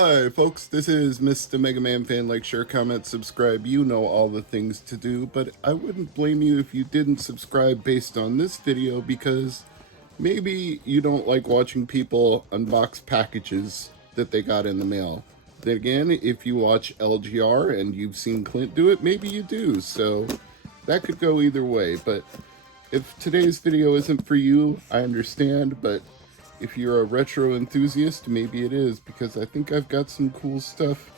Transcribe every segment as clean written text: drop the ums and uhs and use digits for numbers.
Hi folks, this is Mr. MegaManFan. Like, share, comment, subscribe. You know all the things to do, but I wouldn't blame you if you didn't subscribe based on this video because maybe you don't like watching people unbox packages that they got in the mail. Then again, if you watch LGR and you've seen Clint do it, maybe you do, so that could go either way. But if today's video isn't for you, I understand, but if you're a retro enthusiast, maybe it is, because I think I've got some cool stuff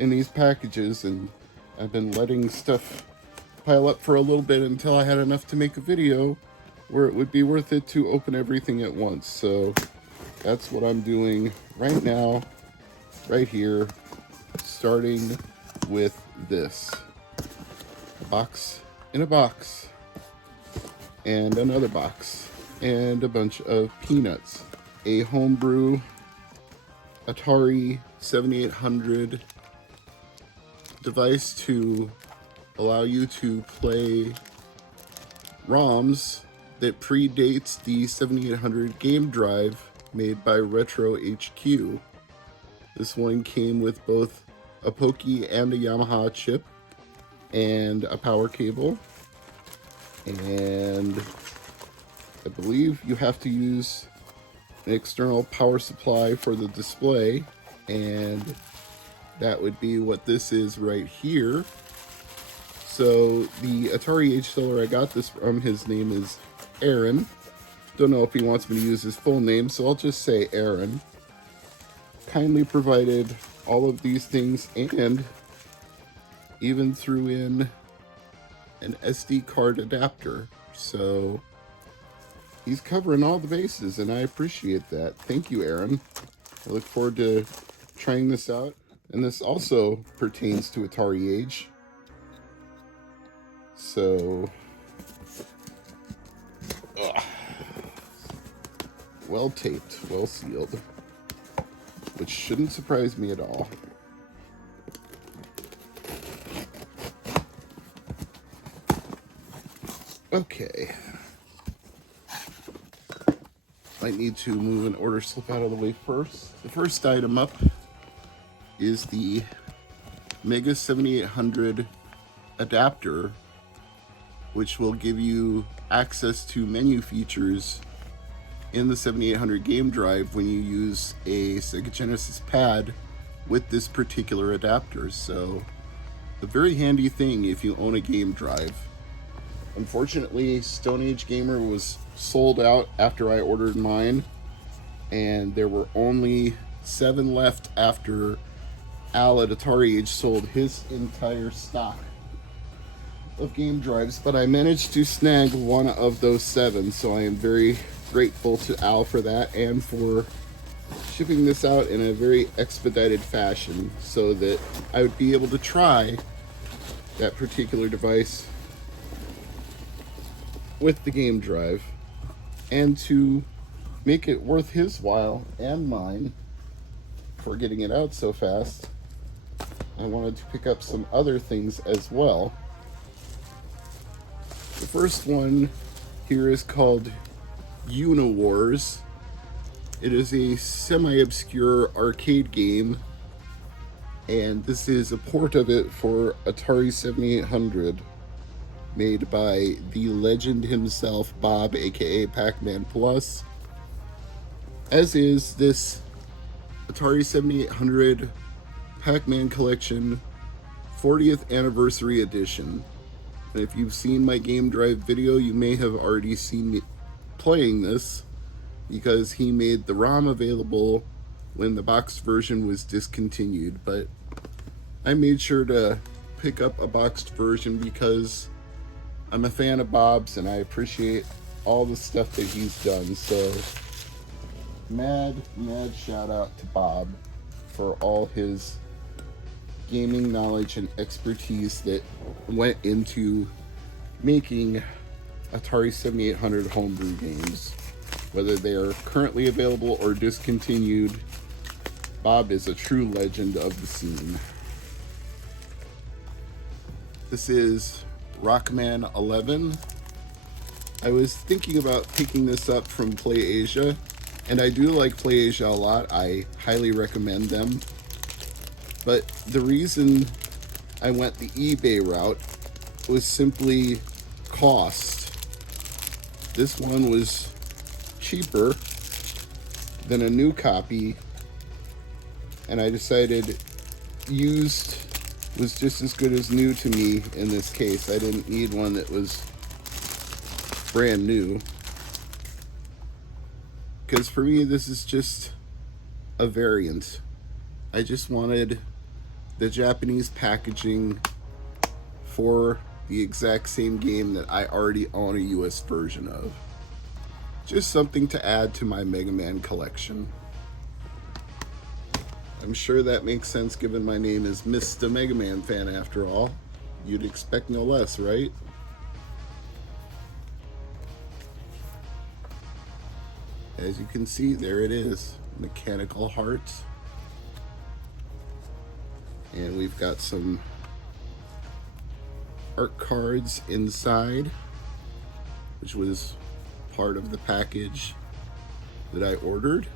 in these packages, and I've been letting stuff pile up for a little bit until I had enough to make a video where it would be worth it to open everything at once. So that's what I'm doing right now, right here, starting with this. A box in a box, and another box, and a bunch of peanuts. A homebrew Atari 7800 device to allow you to play ROMs that predates the 7800 game drive made by Retro HQ. This one came with both a Pokey and a Yamaha chip and a power cable, and I believe you have to use an external power supply for the display, and that would be what this is right here. So the Atari H seller I got this from, his name is Aaron. Don't know if he wants me to use his full name, so I'll just say Aaron. Kindly provided all of these things and even threw in an SD card adapter. So he's covering all the bases, and I appreciate that. Thank you, Aaron. I look forward to trying this out. And this also pertains to Atari Age. So, well taped, well sealed, which shouldn't surprise me at all. Okay. Might need to move an order slip out of the way first. The first item up is the Mega 7800 adapter, which will give you access to menu features in the 7800 game drive when you use a Sega Genesis pad with this particular adapter. So a very handy thing if you own a game drive. Unfortunately, Stone Age Gamer was sold out after I ordered mine, and there were only 7 left after Al at Atari Age sold his entire stock of game drives, but I managed to snag one of those 7, so I am very grateful to Al for that, and for shipping this out in a very expedited fashion so that I would be able to try that particular device with the game drive, and to make it worth his while and mine for getting it out so fast, I wanted to pick up some other things as well. The first one here is called Univores. It is a semi-obscure arcade game, and this is a port of it for Atari 7800. Made by the legend himself, Bob, aka Pac-Man Plus. As is this Atari 7800 Pac-Man Collection 40th Anniversary Edition. And if you've seen my game drive video, you may have already seen me playing this, because he made the ROM available when the boxed version was discontinued. But I made sure to pick up a boxed version because I'm a fan of Bob's, and I appreciate all the stuff that he's done. So, mad shout out to Bob for all his gaming knowledge and expertise that went into making Atari 7800 homebrew games. Whether they are currently available or discontinued, Bob is a true legend of the scene. This is Rockman 11. I was thinking about picking this up from PlayAsia, and I do like PlayAsia a lot. I highly recommend them. But the reason I went the eBay route was simply cost. This one was cheaper than a new copy, and I decided used was just as good as new to me in this case. I didn't need one that was brand new, because for me this is just a variant. I just wanted the Japanese packaging for the exact same game that I already own a US version of. Just something to add to my Mega Man collection. I'm sure that makes sense given my name is Mr. Mega Man Fan after all. You'd expect no less, right? As you can see, there it is. Mechanical Heart. And we've got some art cards inside, which was part of the package that I ordered,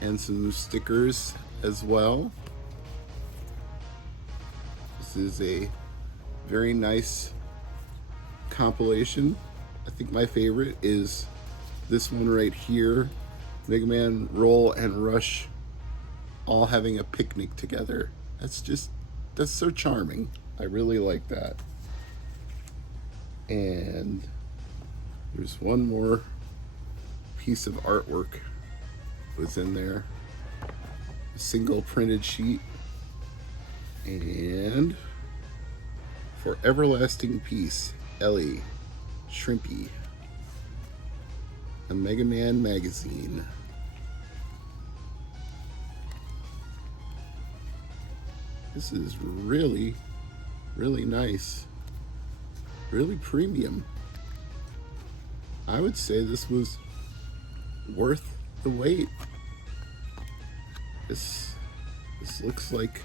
and some stickers as well. This is a very nice compilation. I think my favorite is this one right here, Mega Man, Roll, and Rush all having a picnic together. That's so charming. I really like that. And there's one more piece of artwork was in there. A single printed sheet. And for Everlasting Peace, Ellie, Shrimpy, a Mega Man magazine. This is really, really nice. Really premium. I would say this was worth the wait. This looks like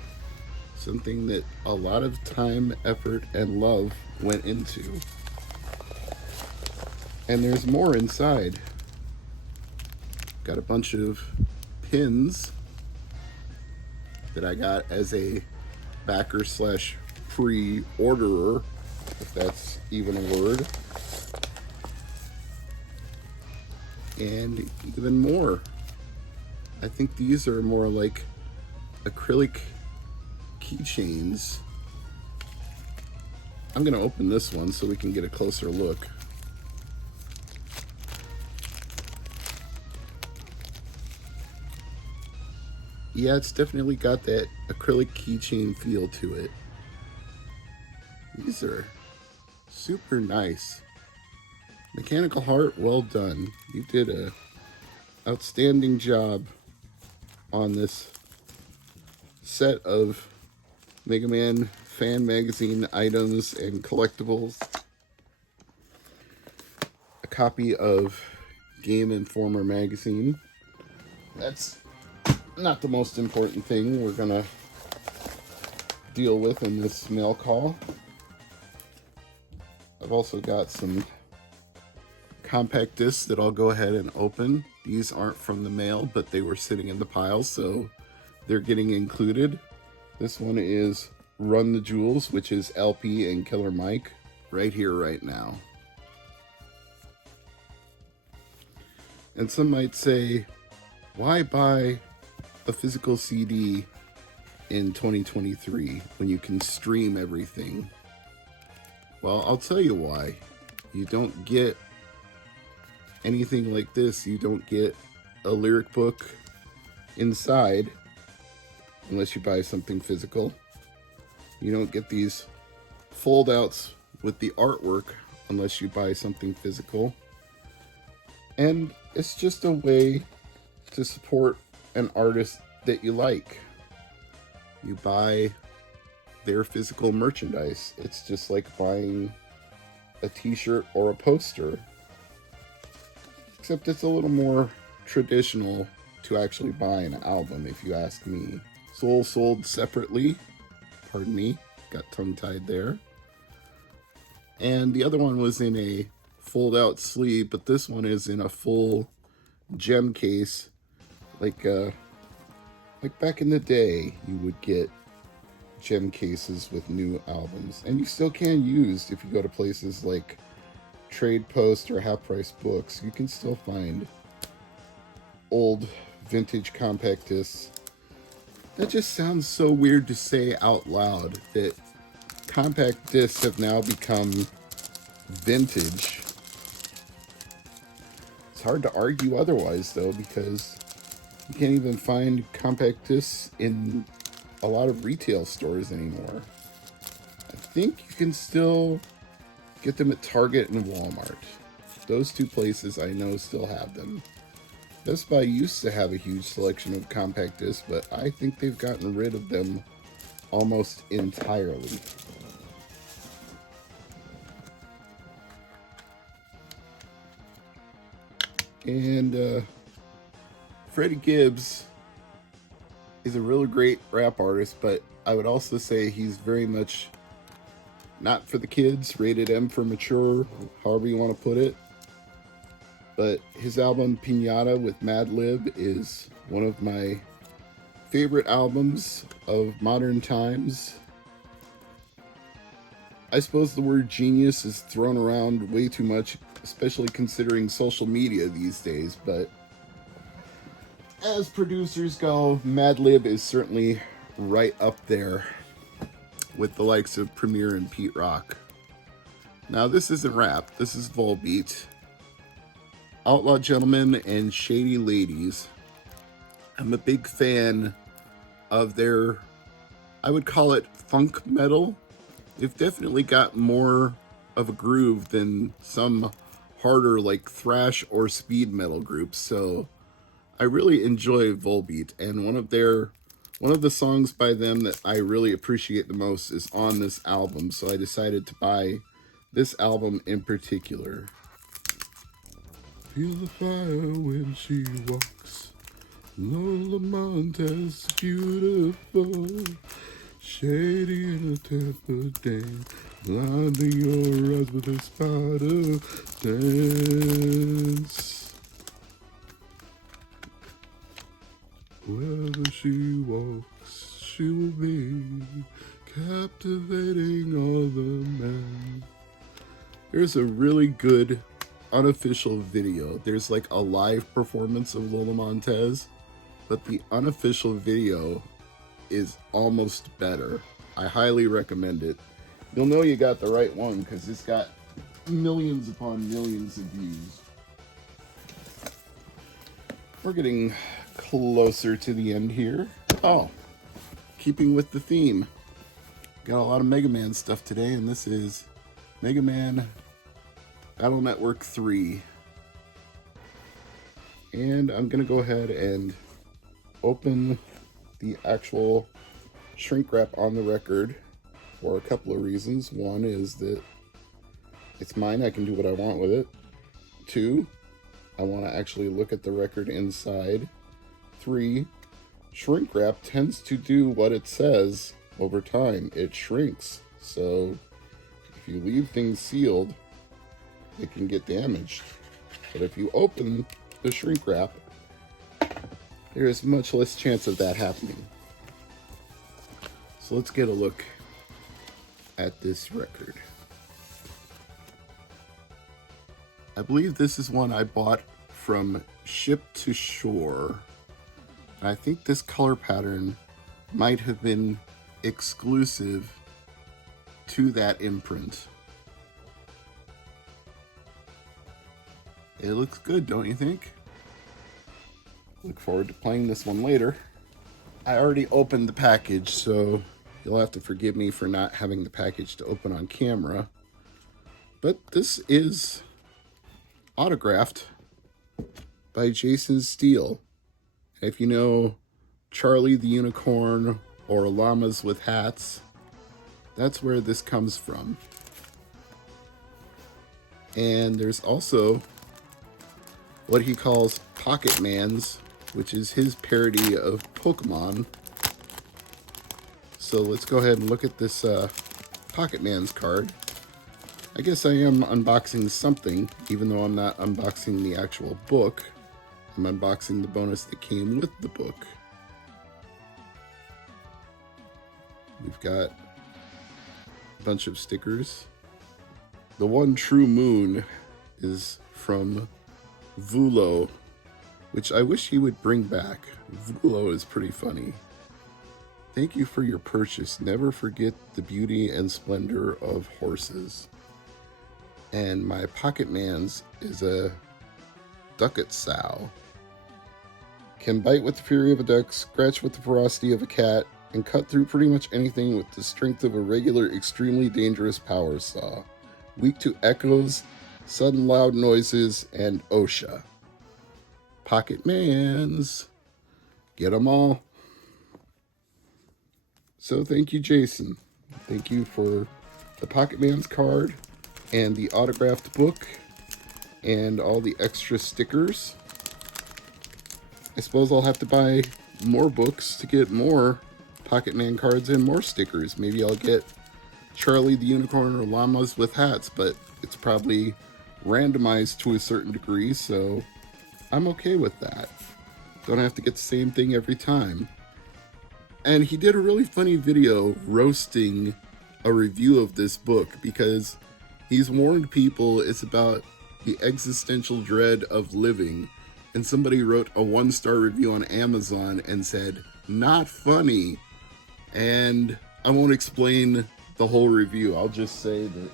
something that a lot of time, effort, and love went into. And there's more inside. Got a bunch of pins that I got as a backer slash pre-orderer, if that's even a word. And even more. I think these are more like acrylic keychains. I'm gonna open this one so we can get a closer look. Yeah, it's definitely got that acrylic keychain feel to it. These are super nice. Mechanical Heart, well done. You did a outstanding job on this set of Mega Man fan magazine items and collectibles. A copy of Game Informer magazine. That's not the most important thing we're gonna deal with in this mail call. I've also got some compact discs that I'll go ahead and open. These aren't from the mail, but they were sitting in the pile, so they're getting included. This one is Run the Jewels, which is LP and Killer Mike, right here, right now. And some might say, why buy a physical CD in 2023 when you can stream everything? Well, I'll tell you why. You don't get anything like this. You don't get a lyric book inside unless you buy something physical. You don't get these fold-outs with the artwork unless you buy something physical. And it's just a way to support an artist that you like. You buy their physical merchandise. It's just like buying a t-shirt or a poster, except it's a little more traditional to actually buy an album, if you ask me. Soul sold separately. Pardon me, got tongue-tied there. And the other one was in a fold-out sleeve, but this one is in a full gem case, like Like back in the day, you would get gem cases with new albums, and you still can use, if you go to places like Trade Post or Half Price Books, you can still find old vintage compact discs. That just sounds so weird to say out loud, that compact discs have now become vintage. It's hard to argue otherwise, though, because you can't even find compact discs in a lot of retail stores anymore. I think you can still get them at Target and Walmart. Those two places I know still have them. Best Buy used to have a huge selection of compact discs, but I think they've gotten rid of them almost entirely. And Freddie Gibbs is a really great rap artist, but I would also say he's very much not for the kids, rated M for mature, however you want to put it. But his album Pinata with Madlib is one of my favorite albums of modern times. I suppose the word genius is thrown around way too much, especially considering social media these days, but as producers go, Madlib is certainly right up there with the likes of Premier and Pete Rock. Now, this isn't rap, this is Volbeat. Outlaw Gentlemen and Shady Ladies. I'm a big fan of their, I would call it funk metal. They've definitely got more of a groove than some harder like thrash or speed metal groups, so I really enjoy Volbeat, and one of the songs by them that I really appreciate the most is on this album, so I decided to buy this album in particular. Feel the fire when she walks, Lola Montez beautiful, shady in a temper dame, blinding your eyes with a spider dance. Wherever she walks, she will be captivating all the men. There's a really good unofficial video. There's like a live performance of Lola Montez, but the unofficial video is almost better. I highly recommend it. You'll know you got the right one because it's got millions upon millions of views. We're getting closer to the end here. Oh, keeping with the theme, got a lot of Mega Man stuff today, and this is Mega Man Battle Network 3. And I'm gonna go ahead and open the actual shrink wrap on the record for a couple of reasons. One is that it's mine, I can do what I want with it. Two, I want to actually look at the record inside. 3, shrink wrap tends to do what it says over time. It shrinks. So if you leave things sealed, it can get damaged. But if you open the shrink wrap, there is much less chance of that happening. So let's get a look at this record. I believe this is one I bought from Ship to Shore. I think this color pattern might have been exclusive to that imprint. It looks good, don't you think? Look forward to playing this one later. I already opened the package, so you'll have to forgive me for not having the package to open on camera. But this is autographed by Jason Steele. If you know Charlie the Unicorn or Llamas with Hats, that's where this comes from. And there's also what he calls Pocket Mans, which is his parody of Pokemon. So let's go ahead and look at this Pocket Mans card. I guess I am unboxing something, even though I'm not unboxing the actual book. I'm unboxing the bonus that came with the book. We've got a bunch of stickers. The One True Moon is from Vulo, which I wish he would bring back. Vulo is pretty funny. Thank you for your purchase. Never forget the beauty and splendor of horses. And my Pocket Man's is a ducat sow. Can bite with the fury of a duck, scratch with the ferocity of a cat, and cut through pretty much anything with the strength of a regular, extremely dangerous power saw. Weak to echoes, sudden loud noises, and OSHA. Pocket Man's. Get 'em all. So thank you, Jason. Thank you for the Pocket Man's card and the autographed book and all the extra stickers. I suppose I'll have to buy more books to get more Pocket Man cards and more stickers. Maybe I'll get Charlie the Unicorn or Llamas with hats, but it's probably randomized to a certain degree, so I'm okay with that. Don't have to get the same thing every time. And he did a really funny video roasting a review of this book because he's warned people it's about the existential dread of living. And somebody wrote a 1-star review on Amazon and said, not funny. And I won't explain the whole review. I'll just say that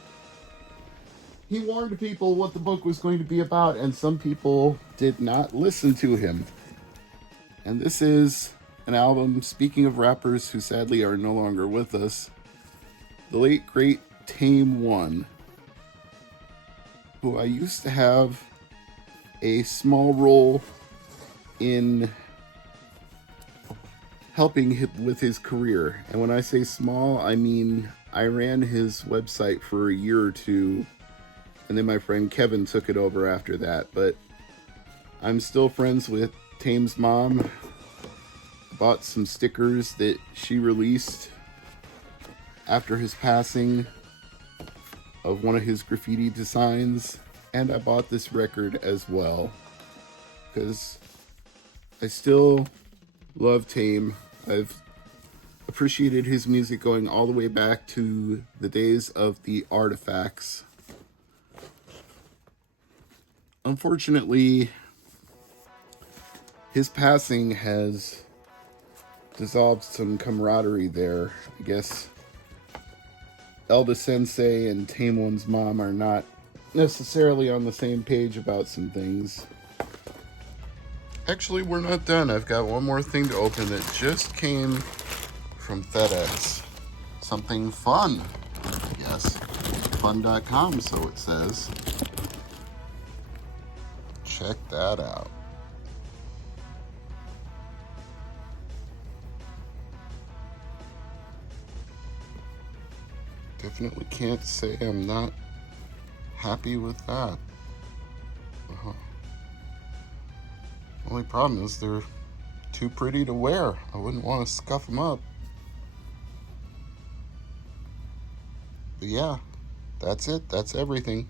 he warned people what the book was going to be about, and some people did not listen to him. And this is an album, speaking of rappers who sadly are no longer with us, the late great Tame One, who I used to have a small role in helping him with his career. And when I say small, I mean I ran his website for a year or two, and then my friend Kevin took it over after that. But I'm still friends with Tame's mom. Bought some stickers that she released after his passing of one of his graffiti designs, and I bought this record as well because I still love Tame. I've appreciated his music going all the way back to the days of the Artifacts. Unfortunately, his passing has dissolved some camaraderie there. I guess Elda Sensei and Tame One's mom are not necessarily on the same page about some things. Actually, we're not done. I've got one more thing to open that just came from FedEx. Something fun, I guess. Fun.com, so it says. Check that out. Definitely can't say I'm not happy with that. Only problem is they're too pretty to wear. I wouldn't want to scuff them up. But yeah, that's it. That's everything.